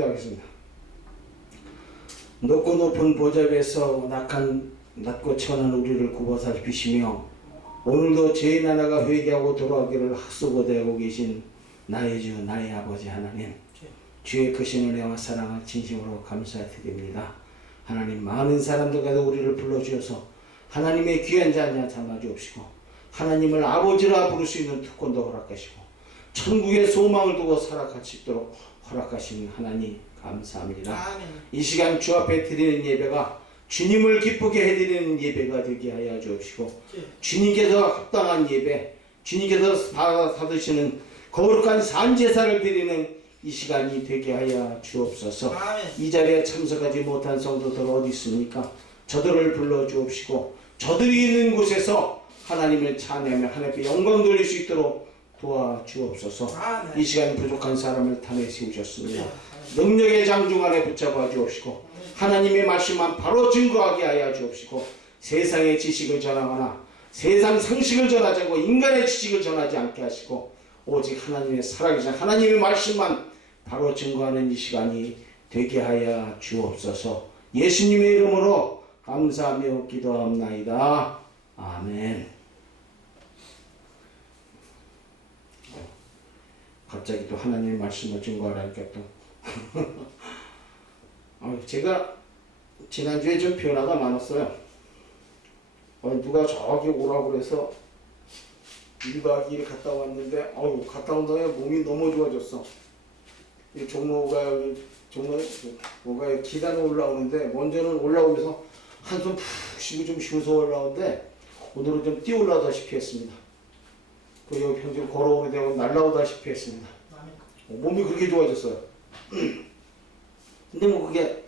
기도하겠습니다. 높고 높은 보좌 위에서 낮고 천한 우리를 굽어 살피시며 오늘도 죄인 하나가 회개하고 돌아오기를 학수고대하고 계신 나의 주 나의 아버지 하나님, 주의 크신 은혜와 사랑을 진심으로 감사드립니다. 하나님, 많은 사람들과도 우리를 불러주셔서 하나님의 귀한 자녀 삼아주옵시고 하나님을 아버지라 부를 수 있는 특권도 허락하시고 천국의 소망을 두고 살아갈 수 있도록 허락하신 하나님 감사합니다. 아멘. 이 시간 주 앞에 드리는 예배가 주님을 기쁘게 해드리는 예배가 되게 하여 주옵시고 주님께서 합당한 예배, 주님께서 받으시는 거룩한 산제사를 드리는 이 시간이 되게 하여 주옵소서. 아멘. 이 자리에 참석하지 못한 성도들 어디 있습니까? 저들을 불러 주옵시고 저들이 있는 곳에서 하나님을 찬양하며 하나님께 영광 돌릴 수 있도록 도와주옵소서. 아멘. 이 시간 부족한 사람을 탄에 세우셨습니다. 능력의 장중 안에 붙잡아 주옵시고 하나님의 말씀만 바로 증거하게 하여 주옵시고 세상의 지식을 전하거나 세상 상식을 전하지 않고 인간의 지식을 전하지 않게 하시고 오직 하나님의 살아계신 하나님의 말씀만 바로 증거하는 이 시간이 되게 하여 주옵소서. 예수님의 이름으로 감사하며 기도합나이다. 아멘. 갑자기 또 하나님의 말씀을 증거하라니까 또 제가 지난주에 좀 변화가 많았어요. 누가 저기 오라고 그래서 1박 2일 갔다 왔는데 갔다 온 다음에 몸이 너무 좋아졌어. 이 종로가 계단에 올라오는데 먼저는 올라오면서 한숨 푹 쉬고 좀 쉬어서 올라오는데 오늘은 좀 뛰어 올라오다시피 했습니다. 그리고 평균 걸어오게 되고 날라오다시피 했습니다. 몸이 그렇게 좋아졌어요. 근데 그게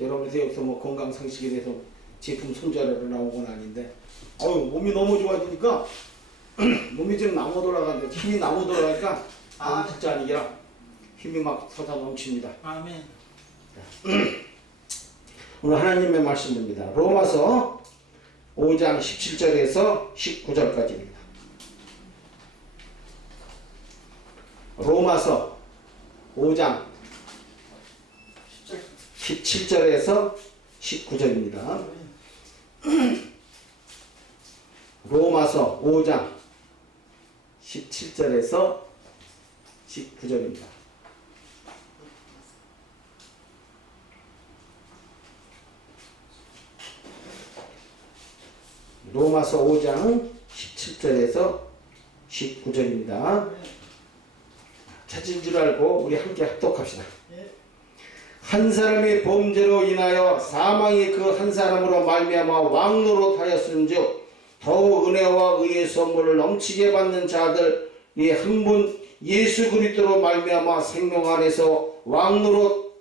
여러분들 여기서 건강 상식에 대해서 제품 손자료로 나온 건 아닌데 몸이 너무 좋아지니까 몸이 좀 나무 돌아가는데 힘이 나무 돌아가니까 진짜 아니라 힘이 막 솟아 넘칩니다. 아멘. 오늘 하나님의 말씀입니다. 로마서 5장 17절에서 19절까지입니다. 로마서 5장 17절에서 19절입니다. 로마서 5장 17절에서 19절입니다. 로마서 5장 17절에서 19절입니다. 찾은 줄 알고 우리 함께 합독합시다. 한 사람의 범죄로 인하여 사망이 그 한 사람으로 말미암아 왕노릇하였은즉 더욱 은혜와 의의 선물을 넘치게 받는 자들이 한 분 예수 그리스도로 말미암아 생명 안에서 왕노릇하리로다.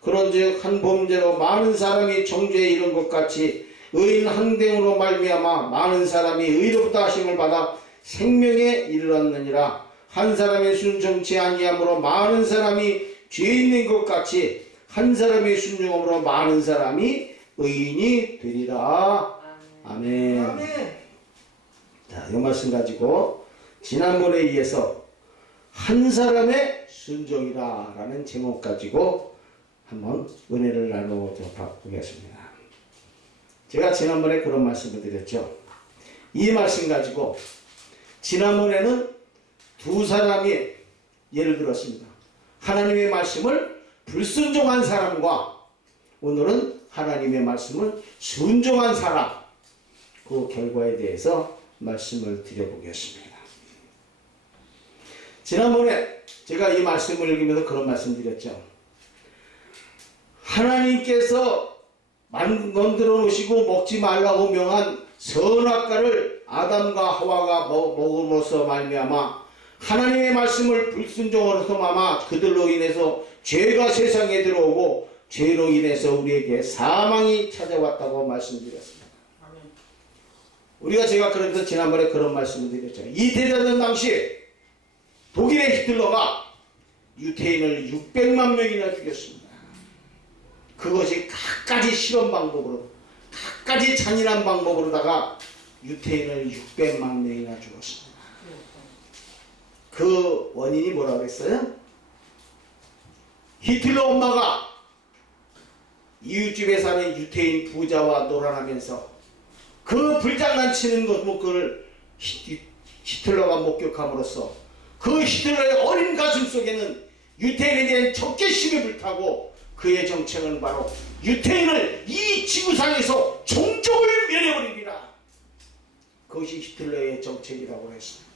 그런즉 한 범죄로 많은 사람이 정죄에 이른 것 같이 의인 한 대응으로 말미암아 많은 사람이 의롭다 하심을 받아 생명에 이르렀느니라. 한 사람의 순종치 아니함으로 많은 사람이 죄 있는 것 같이 한 사람의 순종함으로 많은 사람이 의인이 되리라. 아멘. 아멘. 자, 이 말씀 가지고 지난번에 이어서 한 사람의 순종이다 라는 제목 가지고 한번 은혜를 나누도록 하겠습니다. 제가 지난번에 그런 말씀을 드렸죠. 이 말씀 가지고 지난번에는 두 사람이 예를 들었습니다. 하나님의 말씀을 불순종한 사람과 오늘은 하나님의 말씀을 순종한 사람, 그 결과에 대해서 말씀을 드려보겠습니다. 지난번에 제가 이 말씀을 읽으면서 그런 말씀 드렸죠. 하나님께서 만들어 놓으시고 먹지 말라고 명한 선악과를 아담과 하와가 먹음으로써 말미암아 하나님의 말씀을 불순종으로서 마마 그들로 인해서 죄가 세상에 들어오고 죄로 인해서 우리에게 사망이 찾아왔다고 말씀드렸습니다. 아멘. 우리가 제가 그래서 지난번에 그런 말씀을 드렸죠. 이 대전전 당시 독일의 히틀러가 유태인을 600만 명이나 죽였습니다. 그것이 갖가지 실험 방법으로 갖가지 잔인한 방법으로다가 유태인을 600만 명이나 죽었습니다. 그 원인이 뭐라고 했어요? 히틀러 엄마가 이웃집에 사는 유태인 부자와 놀아나면서 그 불장난치는 것, 그걸 히틀러가 목격함으로써 그 히틀러의 어린 가슴 속에는 유태인에 대한 적개심이 불타고 그의 정책은 바로 유태인을 이 지구상에서 종족을 멸해버리리라. 그것이 히틀러의 정책이라고 했습니다.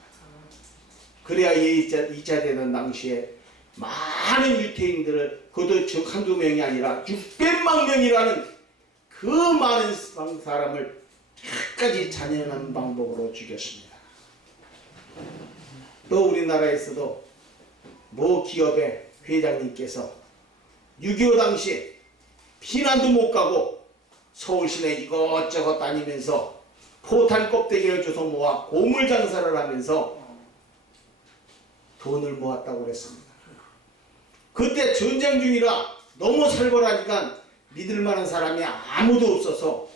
그래야 2차 대전 당시에 많은 유태인들을, 그것도 한두 명이 아니라 600만 명이라는 그 많은 사람을 끝까지 잔인한 방법으로 죽였습니다. 또 우리나라에서도 모 기업의 회장님께서 6.25 당시 피난도 못 가고 서울 시내 이것저것 다니면서 포탄 껍데기를 줘서 모아 고물 장사를 하면서 돈을 모았다고 그랬습니다. 그때 전쟁 중이라 너무 살벌하니까 믿을 만한 사람이 아무도 없어서,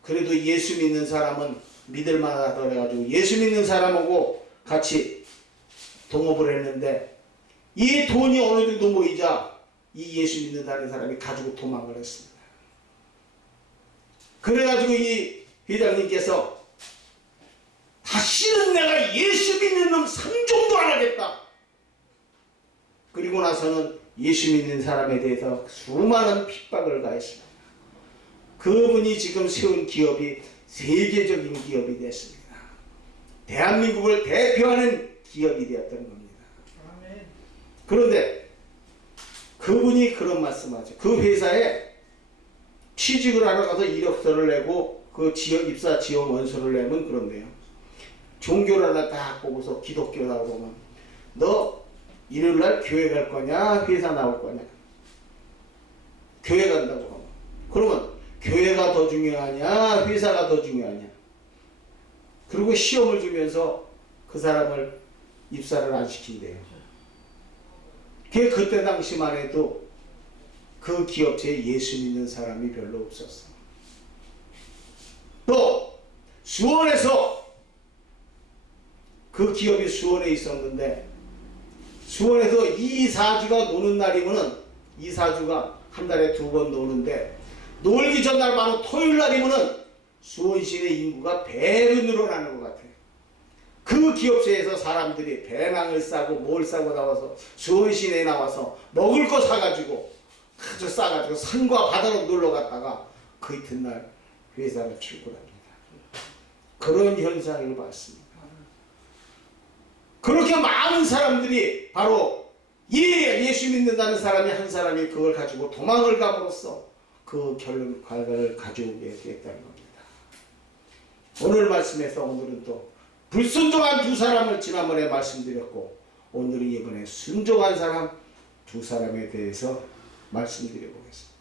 그래도 예수 믿는 사람은 믿을 만하다 그래가지고 예수 믿는 사람하고 같이 동업을 했는데, 이 돈이 어느 정도 모이자 이 예수 믿는다는 사람이 가지고 도망을 했습니다. 그래가지고 이 회장님께서 다시는 내가 예수 믿는 놈 상종도 안 하겠다. 그리고 나서는 예수 믿는 사람에 대해서 수많은 핍박을 가했습니다. 그분이 지금 세운 기업이 세계적인 기업이 됐습니다. 대한민국을 대표하는 기업이 되었던 겁니다. 그런데 그분이 그런 말씀하죠. 그 회사에 취직을 하러 가서 이력서를 내고 그 입사 지원 원서를 내면 그런데요, 종교를 하나 딱 보고서 기독교라고 보면 너 일요일날 교회 갈 거냐 회사 나올 거냐. 교회 간다고 하면 그러면 교회가 더 중요하냐 회사가 더 중요하냐. 그리고 시험을 주면서 그 사람을 입사를 안 시킨대요. 그때 당시만 해도 그 기업체에 예수 믿는 사람이 별로 없었어. 또 수원에서 그 기업이 수원에 있었는데, 수원에서 이사주가 노는 날이면은, 이사주가 한 달에 2번 노는데, 놀기 전날 바로 토요일 날이면은 수원시내 인구가 배로 늘어나는 것 같아요. 그 기업체에서 사람들이 배낭을 싸고 뭘 싸고 나와서 수원시내에 나와서 먹을 거 사가지고 아주 싸가지고 산과 바다로 놀러 갔다가 그 이튿날 회사를 출근합니다. 그런 현상을 봤습니다. 그렇게 많은 사람들이 바로 예수 믿는다는 사람이 한 사람이 그걸 가지고 도망을 감으로써 그 결과를 가져오게 됐다는 겁니다. 오늘 말씀에서 오늘은 또 불순종한 2사람을 지난번에 말씀드렸고, 오늘은 이번에 순종한 사람 2사람에 대해서 말씀드려 보겠습니다.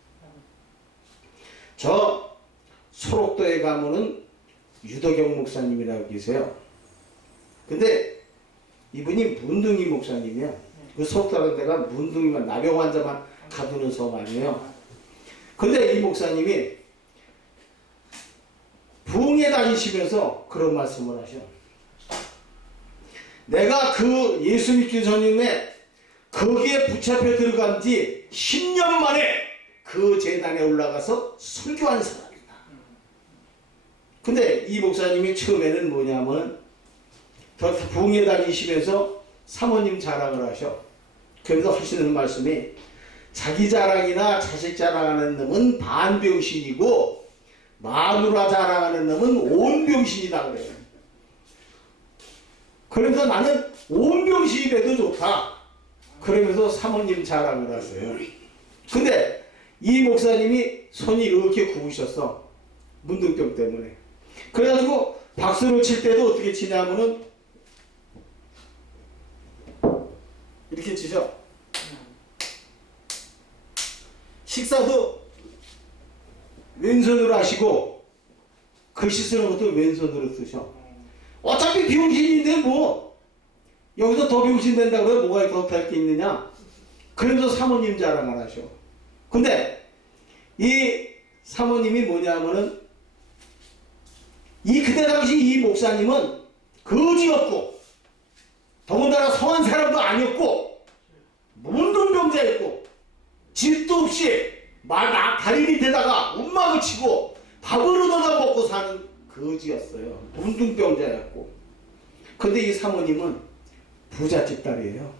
저 소록도에 가면은 유도경 목사님이라고 계세요. 근데 이분이 문둥이 목사님이야. 그 소록도라는 데가 문둥이만, 나병 환자만 가두는 섬 아니에요. 근데 이 목사님이 부흥회 다니시면서 그런 말씀을 하셔. 내가 그 예수 믿기 전에 거기에 붙잡혀 들어간 지 10년 만에 그 재단에 올라가서 설교한 사람이다. 근데 이 목사님이 처음에는 뭐냐면 부흥회 다니시면서 사모님 자랑을 하셔. 그래서 하시는 말씀이 자기 자랑이나 자식 자랑하는 놈은 반병신이고 마누라 자랑하는 놈은 온병신이다 그래요. 그래서 나는 온병신이 돼도 좋다. 그러면서 사모님 자랑을 하세요. 근데 이 목사님이 손이 이렇게 굽으셨어. 문둥병 때문에. 그래가지고 박수를 칠 때도 어떻게 치냐면은 이렇게 치죠. 식사도 왼손으로 하시고 글씨 쓰는 것도 왼손으로 쓰셔. 어차피 병신인데 뭐 여기서 더 병신 된다고 해서 뭐가 더 될 게 있느냐. 그러면서 사모님 자랑을 하셔. 근데 이 사모님이 뭐냐면은 그때 당시 이 목사님은 거지였고 더군다나 성한 사람도 아니었고 문둥병자였고 집도 없이 다리 밑에다가 움막을 치고 밥을 얻어다 먹고 사는 거지였어요. 문둥병자였고. 근데 이 사모님은 부잣집 딸이에요.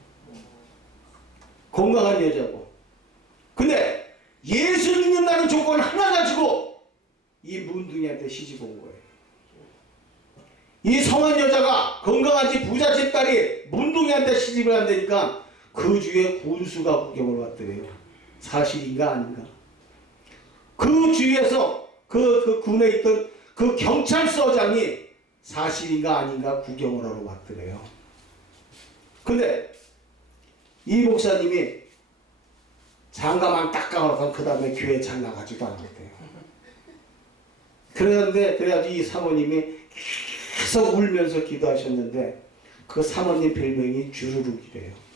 건강한 여자고. 근데 예수 믿는다는 조건 하나 가지고 이 문둥이한테 시집 온 거예요. 이 성한 여자가 건강하지 부잣집 딸이 문둥이한테 시집을 한다니까 그 주에 군수가 구경을 왔더래요. 사실인가 아닌가? 그 주위에서 그 군에 있던 그 경찰서장이 사실인가 아닌가 구경을 하러 왔더래요. 근데 이 목사님이 장가만 딱 가놓고 그 다음에 교회 잘 나가지도 않았대요. 그래가지고 이 사모님이 계속 울면서 기도하셨는데 그 사모님 별명이 주르륵이래요.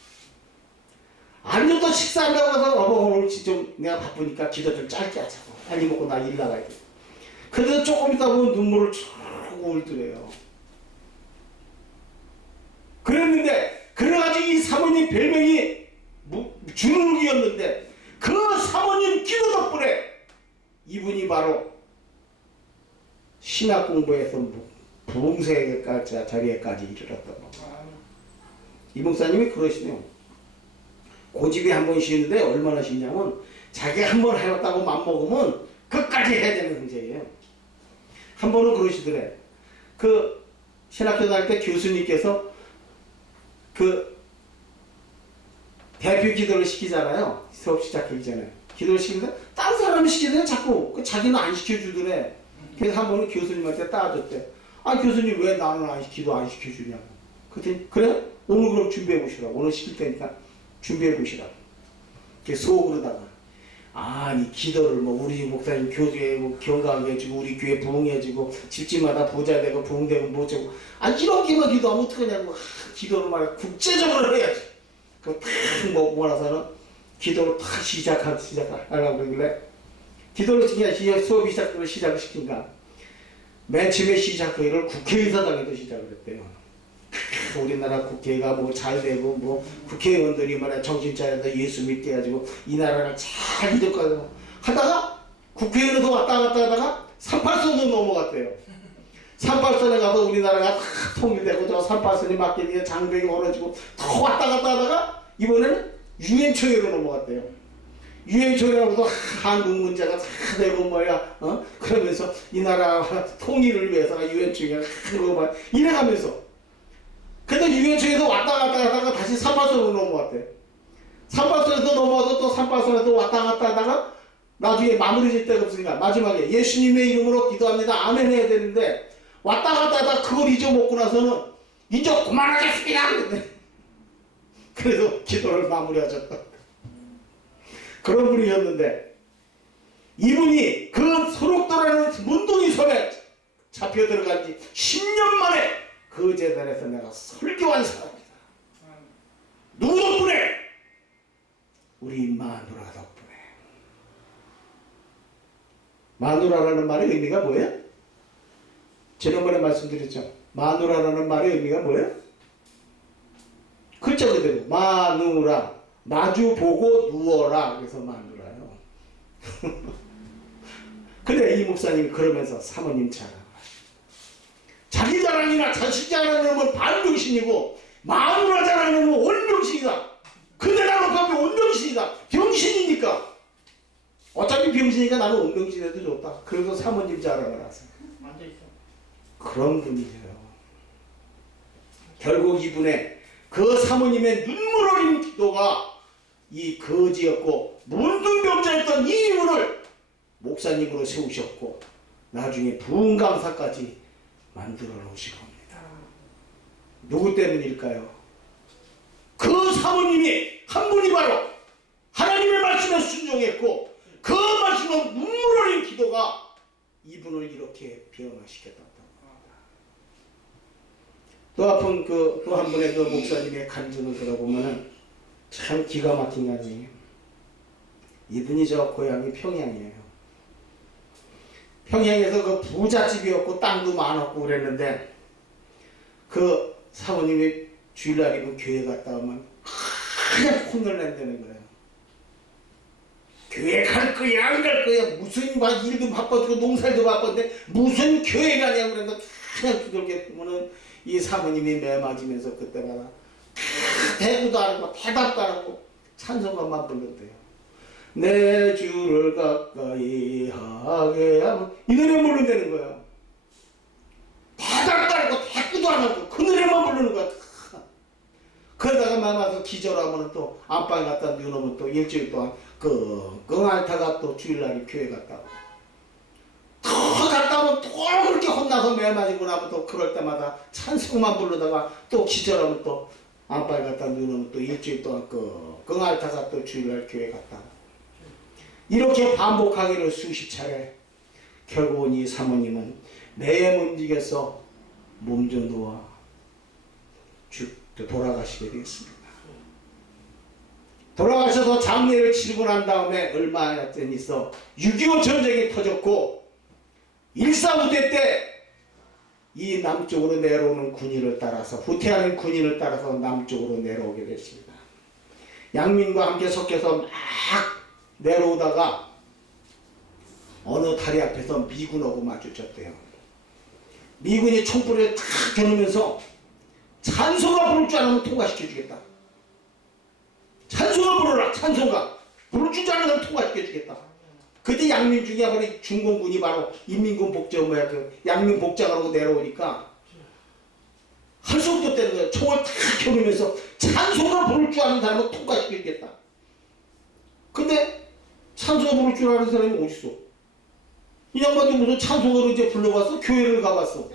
아니어도 식사한다고 해서 오늘 좀 내가 바쁘니까 기도 좀 짧게 하자고. 빨리 먹고 나 일 나가야 돼. 그래도 조금 있다 보면 눈물을 쭉 울더래요. 그랬는데 그래가지고 이 사모님 별명이 주르륵이었는데 그 사모님 기도 덕분에 이분이 바로 신학 공부에서 부흥세 자리에까지 이르렀던 겁니다. 이 목사님이 그러시네요. 고집이 한 번 쉬는데 얼마나 쉬냐면 자기 한 번 해봤다고 맘먹으면 끝까지 해야 되는 형제예요. 한 번은 그러시더래. 그 신학교 다닐 때 교수님께서 그 대표 기도를 시키잖아요. 수업 시작하기 전에. 기도를 시키는데 다른 사람이 시키는데 자꾸 자기는 안 시켜주더래. 그래서 한 번은 교수님한테 따졌대. 아 교수님 왜 나는 기도 안 시켜주냐고. 그랬더니 그래? 오늘 그럼 준비해 보시라고. 오늘 시킬 테니까 준비해 보시라고. 속으로다가 아니 기도를 뭐 우리 목사님 교회에 경감해 주고 우리 교회 부흥해 주고 집집마다 부자 되고 부흥되고 뭐쩌고 이렇게만 기도하면 어떡하냐고. 기도를 말해 국제적으로 해야지. 그거 탁 먹고 나서는 기도를 탁 시작하려고 그러길래 기도를 그냥 수업이 시작을 시킨가. 맨 처음에 시작하기를 국회의사당에도 시작을 했대요. 우리나라 국회가 뭐 잘 되고 뭐 국회의원들이 말이야 정신 차려서 예수 믿게 해가지고 이 나라를 잘 이끌고 하다가 국회의원에서 왔다 갔다 하다가 38선도 넘어갔대요. 38선에 가서 우리나라가 다 통일되고 저 38선이 맡기니까 장벽이 멀어지고 더 왔다 갔다 하다가 이번에는 유엔초회로 넘어갔대요. 유엔초회라고도 한국 문제가 다 되고 뭐야 그러면서 이 나라 통일을 위해서 유엔초회가 그거 이래가면서 근데 유엔초에서 왔다 갔다 하다가 다시 38선으로 넘어왔대. 38선에서 넘어와서 또 38선에서 왔다 갔다 하다가 나중에 마무리 질 데가 없으니까 마지막에 예수님의 이름으로 기도합니다. 아멘 해야 되는데 왔다 갔다 하다가 그걸 잊어먹고 나서는 이제 그만하겠습니다. 그래서 기도를 마무리하셨다. 그런 분이었는데 이분이 그 소록도라는 문둥이 섬에 잡혀 들어간 지 10년 만에 그 재단에서 내가 설교한 사람이다. 누구 덕분에? 우리 마누라 덕분에. 마누라라는 말의 의미가 뭐예요? 지난번에 말씀드렸죠. 마누라라는 말의 의미가 뭐예요? 글자 그대로 마누라. 마주 보고 누워라. 그래서 마누라요. 근데 이 목사님이 그러면서 사모님처럼 자기 자랑이나 자식 자랑은 반병신이고 마누라 자랑은 온병신이다. 근데 나는 그게 온병신이다. 병신이니까. 어차피 병신이니까 나는 온병신해도 좋다. 그래서 사모님 자랑을 하세요. 그런 분이세요. 결국 이분의 그 사모님의 눈물 어린 기도가 이 거지였고 문둥병자였던 이 인물을 목사님으로 세우셨고 나중에 부흥강사까지 만들어 놓으신 겁니다. 누구 때문일까요? 그 사모님이 한 분이 바로 하나님의 말씀에 순종했고 그 말씀의 눈물 어린 기도가 이분을 이렇게 변화시켰던 겁니다. 또 한 분의 그 목사님의 간증을 들어보면은 참 기가 막힌 게 아니에요. 이분이 저 고향이 평양이에요. 평양에서 그 부잣집이었고 땅도 많았고 그랬는데 그 사모님이 주일날이면 교회 갔다 오면 그냥 혼을 낸다는 거예요. 교회 갈 거야 안 갈 거야 무슨 막 일도 바빠지고 농사일도 바쁜데 무슨 교회 가냐고 그랬는데 그냥 두들겨 보면은 이 사모님이 매 맞으면서 그때마다 대구도 안 하고 대답도 안 하고 찬송가만 불렀대요. 내 주를 가까이 하게 하면 이 노래 부른다는 거야. 대답도 안 하고 대꾸도 안 하고 그 노래만 부르는 거야. 그러다가 마마서 기절하면 또 안방에 갖다 누우면 또 일주일 동안 끙알타가 또 주일날에 교회 갔다 오고 또 갔다 오면 또 그렇게 혼나서 매 맞이고 나면 또 그럴 때마다 찬송만 부르다가 또 기절하면 또 안방에 갖다 누우면 또 일주일 동안 끙알타가 또 주일날 교회 갔다 오고 이렇게 반복하기를 수십 차례 결국은 이 사모님은 매에 움직여서 몸져 누워 돌아가시게 되었습니다. 돌아가셔서 장례를 치르고 난 다음에 얼마 있어 6.25 전쟁이 터졌고 1.4 부대 때 이 남쪽으로 내려오는 군인을 따라서 후퇴하는 군인을 따라서 남쪽으로 내려오게 됐습니다. 양민과 함께 섞여서 막 내려오다가 어느 다리 앞에서 미군하고 마주쳤대요. 미군이 총불을 탁 겨누면서 찬송가 부를 줄 알면 통과시켜주겠다. 찬송가 부르라. 찬송가 부를 줄 알면 통과시켜주겠다. 그때 양민 중에 바로 중공군이 바로 인민군 복장 뭐야 양민 복장하고 내려오니까 할 수 없었다는 거야. 총을 탁 겨누면서 찬송가 부를 줄 아는 사람은 통과시켜주겠다. 근데 찬송가 부를 줄 아는 사람이 어딨어? 이 양반도 무슨 찬송가를 이제 불러봤어? 교회를 가봤어.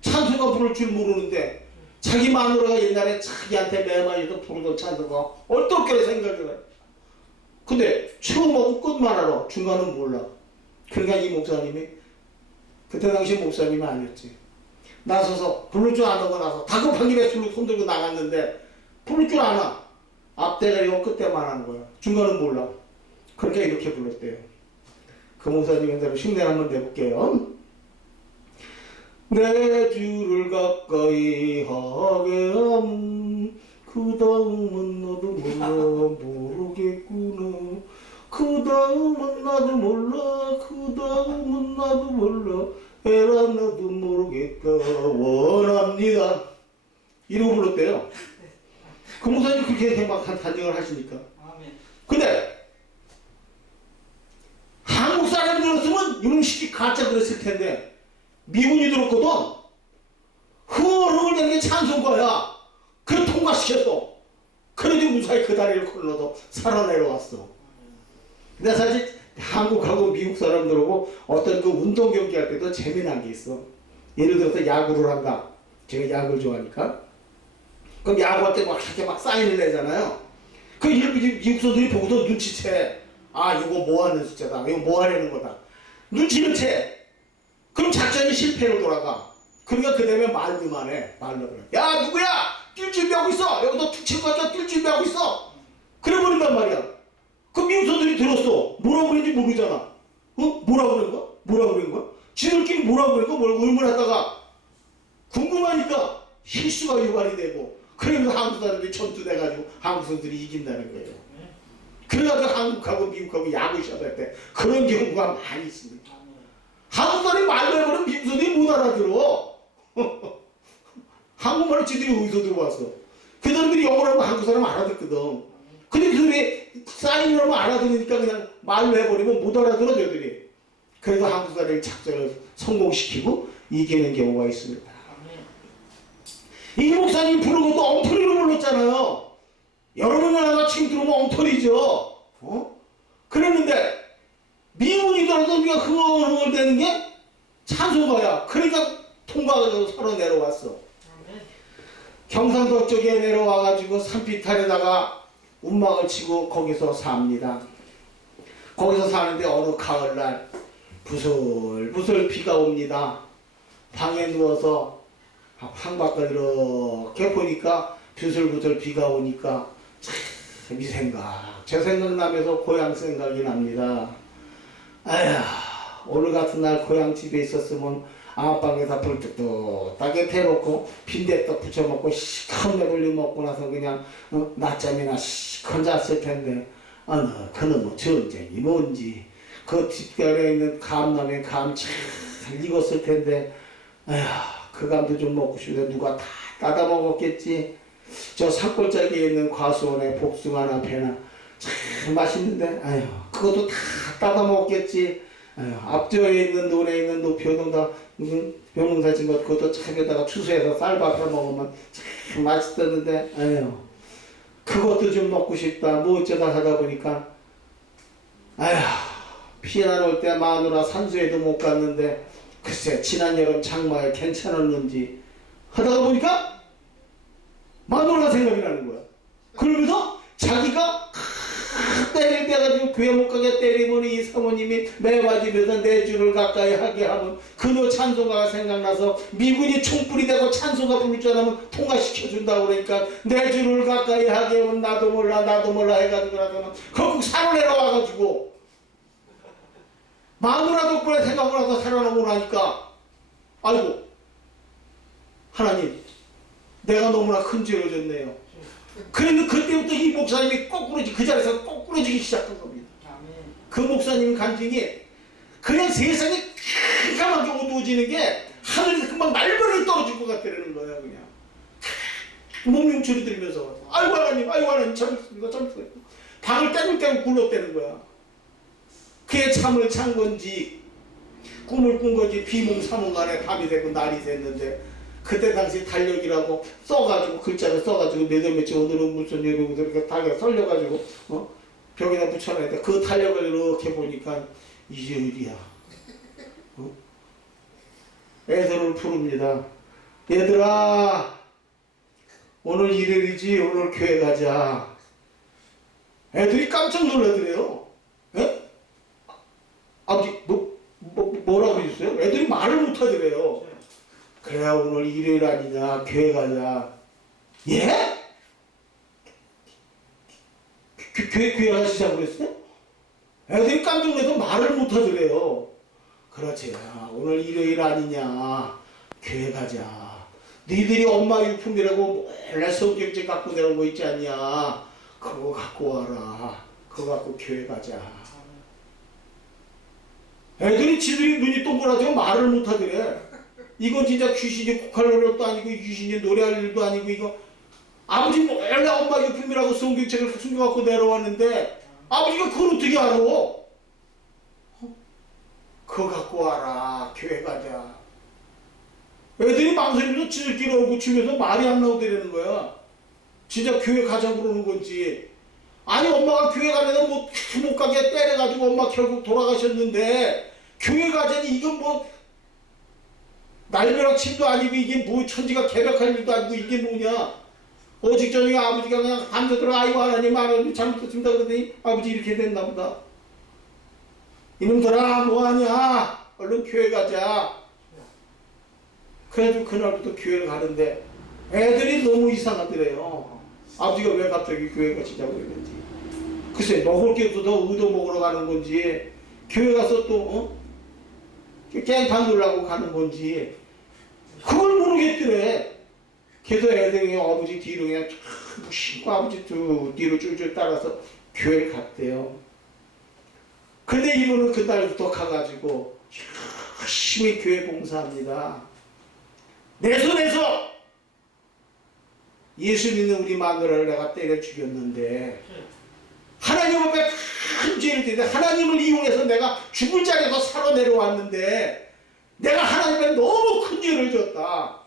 찬송가 부를 줄 모르는데 자기 마누라가 옛날에 자기한테 매마이도 부르던 찬송가 어떻게 생각을 해? 근데 처음하고 끝만 알아. 중간은 몰라. 그러니까 이 목사님이 그때 당시 목사님이 아니었지. 나서서 부를 줄 안다고 나서 다급한 김에 손 들고 나갔는데 부를 줄 아나. 앞대가리고 끝대만 하는 거야. 중간은 몰라. 그러니까 이렇게 불렀대요. 그 목사님의 대로 흉내 한번 내볼게요. 내 주를 가까이 하게 함, 그 다음은 나도 몰라 모르겠구나. 그 다음은 나도 몰라. 그 다음은 나도 몰라. 에라 나도 모르겠다. 원합니다. 이러고 불렀대요. 그 목사님 그렇게 막 단정을 하시니까. 근데 한국 사람이 들었으면 이놈식이 가짜 그랬을 텐데 미군이 들었거든. 흐르르 되는 게 찬송가야. 그래 통과시켰어. 그래도 무사히 그 다리를 건너서 살아 내려왔어. 근데 사실 한국하고 미국 사람들하고 어떤 그 운동 경기 할 때도 재미난 게 있어. 예를 들어서 야구를 한다. 제가 야구를 좋아하니까. 그럼 야구할 때 막 이렇게 막 사인을 내잖아요. 그 미국 선수들이 보고서 눈치채. 아 이거 뭐 하는 숫자다. 이거 뭐 하려는 거다. 눈치를 채. 그럼 작전이 실패로 돌아가. 그러니까 그 다음에 말로만 해. 말로 그래. 야 누구야? 뛸 준비하고 있어. 여기서 툭 치고 가자. 뛸 준비하고 있어. 그래 버린단 말이야. 그 미국 선수들이 들었어. 뭐라고 그랬는지 모르잖아. 어? 뭐라고 그런 거야? 뭐라고 그런 거야? 지들끼리 뭐라고 그런 거야? 뭘 의문하다가 궁금하니까 실수가 유발이 되고 그러면서 한국 사람들이 전투돼가지고 한국 선수들이 이긴다는 거예요. 그래가지고 한국하고 미국하고 야구 시합할 때 그런 경우가 많이 있습니다. 한국 사람이 말로 해보면 미국 선수들이 못 알아들어. 한국말을 지들이 어디서 들어왔어? 그 사람들이 영어를 하면 한국 사람 알아듣거든. 근데 그 사람이 사인을 하면 알아들으니까 그냥 말로 해버리면 못 알아들어 저들이. 그래서 한국 사람이 작전을 성공시키고 이기는 경우가 있습니다. 이 목사님 부른 것도 엉터리로 불렀잖아요. 여러분이 하나 지금 들으면 엉터리죠. 어? 그랬는데 미국이 들어서 우리가 흥얼흥얼대는 게 찬송가야. 그러니까 통과해서 서로 내려왔어. 경상도 쪽에 내려와가지고 산비탈에다가 운막을 치고 거기서 삽니다. 거기서 사는데 어느 가을날 부슬부슬 비가 옵니다. 방에 누워서 창밖을 이렇게 보니까 부슬부슬 비가 오니까 참 이 생각 제 생각나면서 고향 생각이 납니다. 아야 오늘 같은 날 고향 집에 있었으면 안방에다 불 뚝뚝하게 태놓고 빈대떡 부쳐 먹고 시큰 배불리 먹고 나서 그냥 낮잠이나 시큰 잤을 텐데 그놈의 전쟁이 뭔지 그 뒷간에 있는 감남의 감 잘 익었을 텐데 아휴 그 감도 좀 먹고 싶은데 누가 다 따다 먹었겠지. 저 산골짜기에 있는 과수원에 복숭아나 배나 참 맛있는데 아휴 그것도 다 따다 먹었겠지. 아휴 앞쪽에 있는 논에 있는 노표동다 병농사 진 것 그것도 참에다가 추수해서 쌀 밥해 먹으면 참 맛있었는데 아휴 그것도 좀 먹고 싶다. 뭐 어쩌다 하다 보니까 아휴 피난 올 때 마누라 산수에도 못 갔는데 글쎄 지난 여름 장마에 괜찮았는지 하다가 보니까 마누라 생각이 나는 거야. 그러면서 자기가 때릴 때 가지고 교회 못 가게 때리면 이 사모님이 매맞으면서 내 주를 가까이 하게 하면 그녀 찬송가가 생각나서 미군이 총불이 되고 찬송가 부를 줄 알면 통과시켜준다고 그러니까 내 주를 가까이 하게 하면 나도 몰라 해가지고 나서는 결국 산을 내려와가지고 마누라 덕분에 생각을 하고 살아나고 나니까 아이고 하나님 내가 너무나 큰 죄를 졌네요. 그런데 그때부터 이 목사님이 그 자리에서 거꾸로지기 시작한 겁니다. 그 목사님 간증이 그냥 세상에 기가 막히게 어두워지는 게 하늘에서 금방 날벼락이 떨어질 것 같다는 거예요. 그냥 몸용처리 들면서 아이고 하나님 잘못했습니다. 방을 떼굴떼굴 굴렀다는 거야. 그게 참을 찬 건지 꿈을 꾼 건지 비몽사몽 간에 밤이 되고 날이 됐는데 그때 당시 달력이라고 써가지고 글자를 써가지고 몇월 며칠 오늘은 무슨 요일이고 이렇게 달력 썰려가지고 벽에다 붙여놔야 돼. 그 달력을 이렇게 보니까 일요일이야. 애들을 부릅니다. 얘들아 오늘 일요일이지 오늘 교회 가자. 애들이 깜짝 놀라더래요. 예? 아버지 뭐라고 했어요? 애들이 말을 못하더래요. 그래야 오늘 일요일 아니냐 교회 가자. 예? 교회 가시자고 그랬어요? 애들이 깜짝 놀라서 말을 못하더래요. 그렇지 오늘 일요일 아니냐 교회 가자. 니들이 엄마 유품이라고 몰래 성경책 갖고 내놓은 거 있지 않냐 그거 갖고 와라. 그거 갖고 교회 가자. 애들이 지들이 눈이 동그라지고 말을 못하더래. 이건 진짜 귀신이 곡할 일도 아니고 귀신이 노래할 일도 아니고 이거 아버지 몰래 엄마 유품이라고 성경책을 숨겨갖고 내려왔는데 아버지가 그걸 어떻게 알아? 그거 갖고 와라. 교회 가자. 애들이 망설이면서 지들끼리 얼굴 치면서 말이 안 나오더라는 거야. 진짜 교회 가자고 그러는 건지. 아니 엄마가 교회 가려면 못 가게 때려가지고 엄마 결국 돌아가셨는데 교회 가자니 이건 뭐 날벼락 침도 아니고 이게 뭐 천지가 개벽할 일도 아니고 이게 뭐냐. 오직 저녁에 아버지가 그냥 밤새도록 아이고 하나님 잘못했습니다 그러더니 아버지 이렇게 됐나 보다. 이놈들아 뭐하냐 얼른 교회 가자. 그래가지고 그날부터 교회를 가는데 애들이 너무 이상하더래요. 아버지가 왜 갑자기 교회 가시자고 그랬는지. 글쎄 먹을 게 없어서 의도 먹으러 가는 건지 교회 가서 또 깽판 놀라고 가는 건지 그걸 모르겠더래. 그래서 애들이 아버지 뒤로 그냥 신고 아버지 뒤로 쫄쫄 따라서 교회를 갔대요. 근데 이분은 그날부터 가가지고 열심히 교회 봉사합니다. 내 손에서 예수 믿는 우리 마누라를 내가 때려 죽였는데 하나님 앞에 큰 죄를 지는데 하나님을 이용해서 내가 죽을 자리에서 살아 내려왔는데 내가 하나님 앞에 너무 큰 죄를 졌다.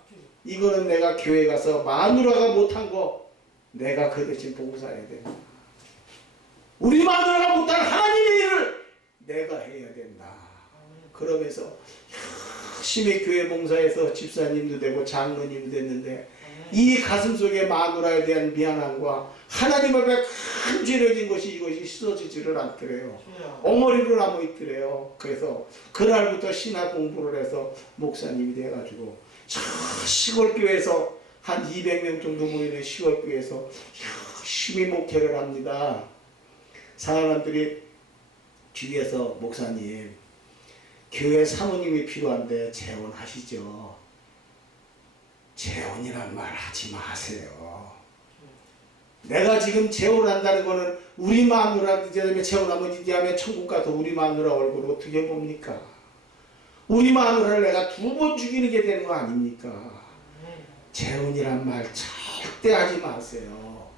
이거는 내가 교회 가서 마누라가 못한 거 내가 그 대신 봉사해야 된다. 우리 마누라가 못한 하나님의 일을 내가 해야 된다. 그러면서 열심히 교회 봉사해서 집사님도 되고 장로님도 됐는데 이 가슴 속에 마누라에 대한 미안함과 하나님 앞에 큰 죄를 진 것이 이것이 씻어지지를 않더래요. 엉어리로 남아 있더래요. 그래서 그날부터 신학 공부를 해서 목사님이 돼가지고 시골교회에서 한 200명 정도 모이는 시골교회에서 열심히 목회를 합니다. 사람들이 주위에서 목사님 교회 사모님이 필요한데 재혼하시죠. 재혼이란 말 하지 마세요. 내가 지금 재혼한다는 거는 우리 마누라 이제 재혼하면 이제 천국 가서 우리 마누라 얼굴을 어떻게 봅니까? 우리 마누라를 내가 2번 죽이게 되는 거 아닙니까? 재혼이란 말 절대 하지 마세요.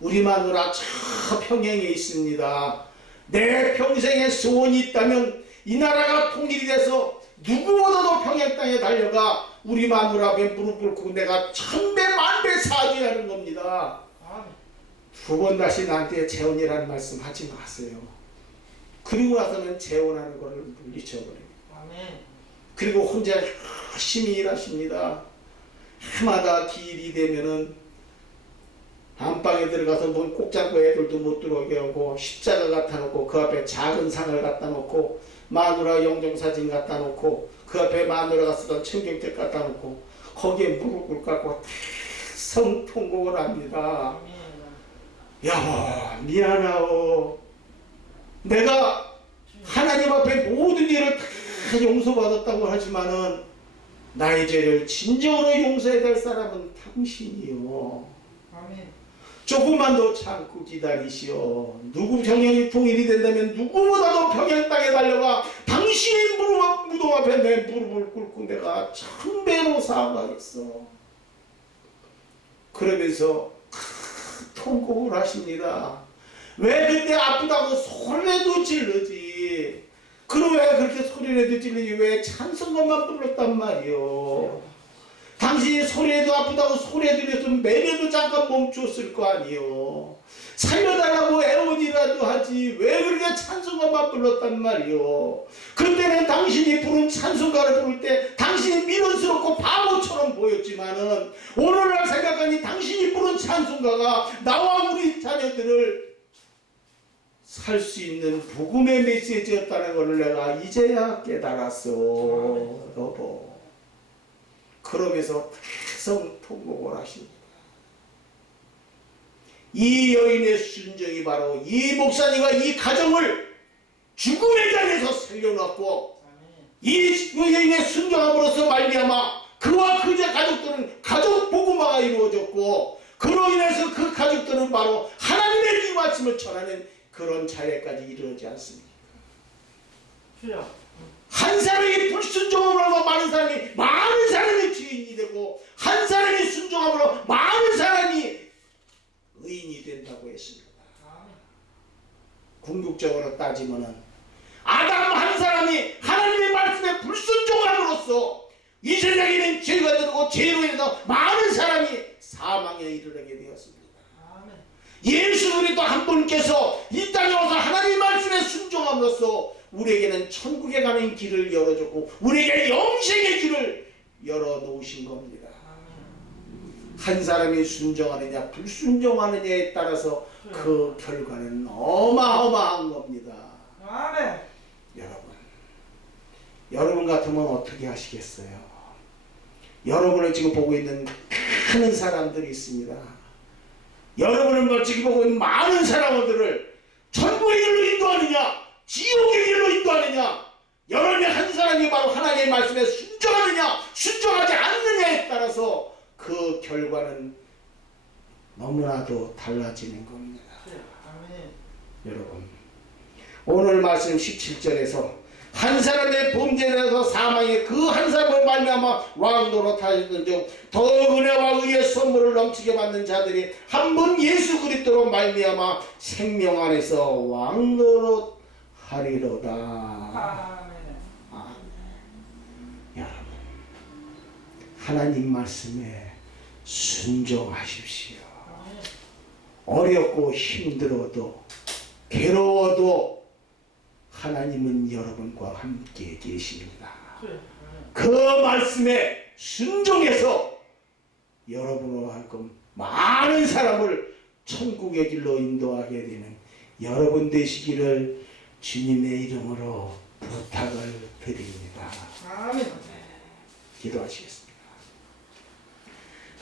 우리 마누라 저 평양에 있습니다. 내 평생에 소원이 있다면 이 나라가 통일이 돼서 누구보다도 평양 땅에 달려가 우리 마누라 앞에 무릎 꿇고 내가 1000배 만배 사죄하는 겁니다. 2번 다시 나한테 재혼이라는 말씀 하지 마세요. 그리고 나서는 재혼하는 것을 물리쳐버립니다. 그리고 혼자 열심히 일하십니다. 해마다 기일이 되면은 안방에 들어가서 문 꼭 잡고 애들도 못 들어오게 하고 십자가 갖다 놓고 그 앞에 작은 상을 갖다 놓고 마누라 영정사진 갖다 놓고 그 앞에 마누라가 쓰던 청경책 갖다 놓고 거기에 무릎을 꿇고 성통곡을 합니다. 야, 미안하오. 내가 하나님 앞에 모든 일을 다 용서받았다고 하지만은 나의 죄를 진정으로 용서해야 될 사람은 당신이요. 조금만 더 참고 기다리시오. 누구 평양이 통일이 된다면 누구보다도 평양 땅에 달려가 당신의 무덤 앞에 내 무릎을 꿇고 내가 1000배로 사과하겠어. 그러면서 통곡을 하십니다. 왜 그때 아프다고 소리라도 질르지? 그럼 왜 그렇게 소리라도 질르지? 왜 찬송가만 불렀단 말이요? 당신이 소리에도 아프다고 소리에 들렸으면 매매도 잠깐 멈췄을 거 아니요. 살려달라고 애원이라도 하지 왜 그렇게 찬송가만 불렀단 말이요. 그때는 당신이 부른 찬송가를 부를 때 당신이 미련스럽고 바보처럼 보였지만은 오늘날 생각하니 당신이 부른 찬송가가 나와 우리 자녀들을 살 수 있는 복음의 메시지였다는 것을 내가 이제야 깨달았어. 여보. 그러면서 계속 통곡을 하십니다. 이 여인의 순종이 바로 이 목사님과 이 가정을 죽음의 자리에서 살려놨고 이 여인의 순종함으로써 말미암아 그와 그의 가족들은 가족 복음화가 이루어졌고 그로 인해서 그 가족들은 바로 하나님의 이 말씀을 전하는 그런 자리까지 이르지 않습니까? 한 사람이 불순종함으로 많은 사람이 죄인이 되고 한 사람이 순종함으로 많은 사람이 의인이 된다고 했습니다. 궁극적으로 따지면은 아담 한 사람이 하나님의 말씀에 불순종함으로써 이 세상에는 죄가 들고 죄로 인해서 많은 사람이 사망에 이르게 되었습니다. 예수 그리스도 한 분께서 이 땅에 와서 하나님의 말씀에 순종함으로써 우리에게는 천국에 가는 길을 열어줬고 우리에게 영생의 길을 열어놓으신 겁니다. 한 사람이 순종하느냐 불순종하느냐에 따라서 그 결과는 어마어마한 겁니다. 여러분 같으면 어떻게 하시겠어요? 여러분을 지금 보고 있는 많은 사람들이 있습니다. 여러분을 지금 보고 있는 많은 사람들을 천국의 길로 인도하느냐 지옥의 길로 인도하느냐 여러분의 한 사람이 바로 하나님의 말씀에 순종하느냐 순종하지 않느냐에 따라서 그 결과는 너무나도 달라지는 겁니다. 여러분 오늘 말씀 17절에서 한 사람의 범죄에서 사망에 그 한 사람을 말미암아 왕도로 타셨던 즉 더욱 은혜와 의의 선물을 넘치게 받는 자들이 한 분 예수 그리스도로 말미암아 생명 안에서 왕도로 하리로다. 아멘. 여러분 하나님 말씀에 순종하십시오. 어렵고 힘들어도 괴로워도 하나님은 여러분과 함께 계십니다. 그 말씀에 순종해서 여러분으로 하여금 많은 사람을 천국의 길로 인도하게 되는 여러분 되시기를 주님의 이름으로 부탁을 드립니다. 아멘. 기도하시겠습니다.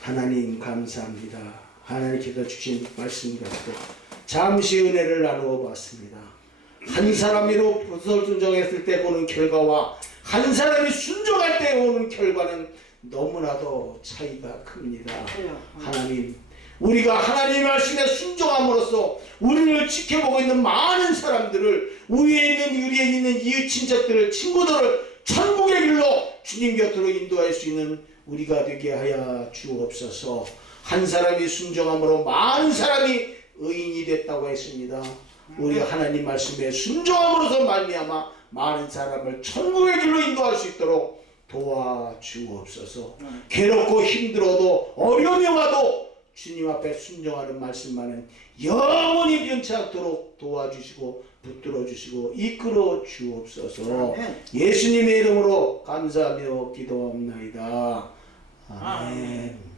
하나님 감사합니다. 하나님께서 주신 말씀 가지고 잠시 은혜를 나누어 봤습니다. 한 사람으로 불순종했을 때 보는 결과와 한 사람이 순종할 때 오는 결과는 너무나도 차이가 큽니다. 하나님 우리가 하나님의 말씀에 순종함으로써 우리를 지켜보고 있는 많은 사람들을, 위에 있는 우리에 있는 이웃 친척들을, 친구들을 천국의 길로 주님 곁으로 인도할 수 있는 우리가 되게 하여 주옵소서. 한 사람이 순종함으로 많은 사람이 의인이 됐다고 했습니다. 우리 하나님 말씀에 순종함으로써 말미암아 많은 사람을 천국의 길로 인도할 수 있도록 도와주옵소서. 괴롭고 힘들어도 어려움이 와도 주님 앞에 순종하는 말씀만은 영원히 변치 않도록 도와주시고 붙들어 주시고 이끌어 주옵소서. 예수님의 이름으로 감사하며 기도합나이다. 아멘.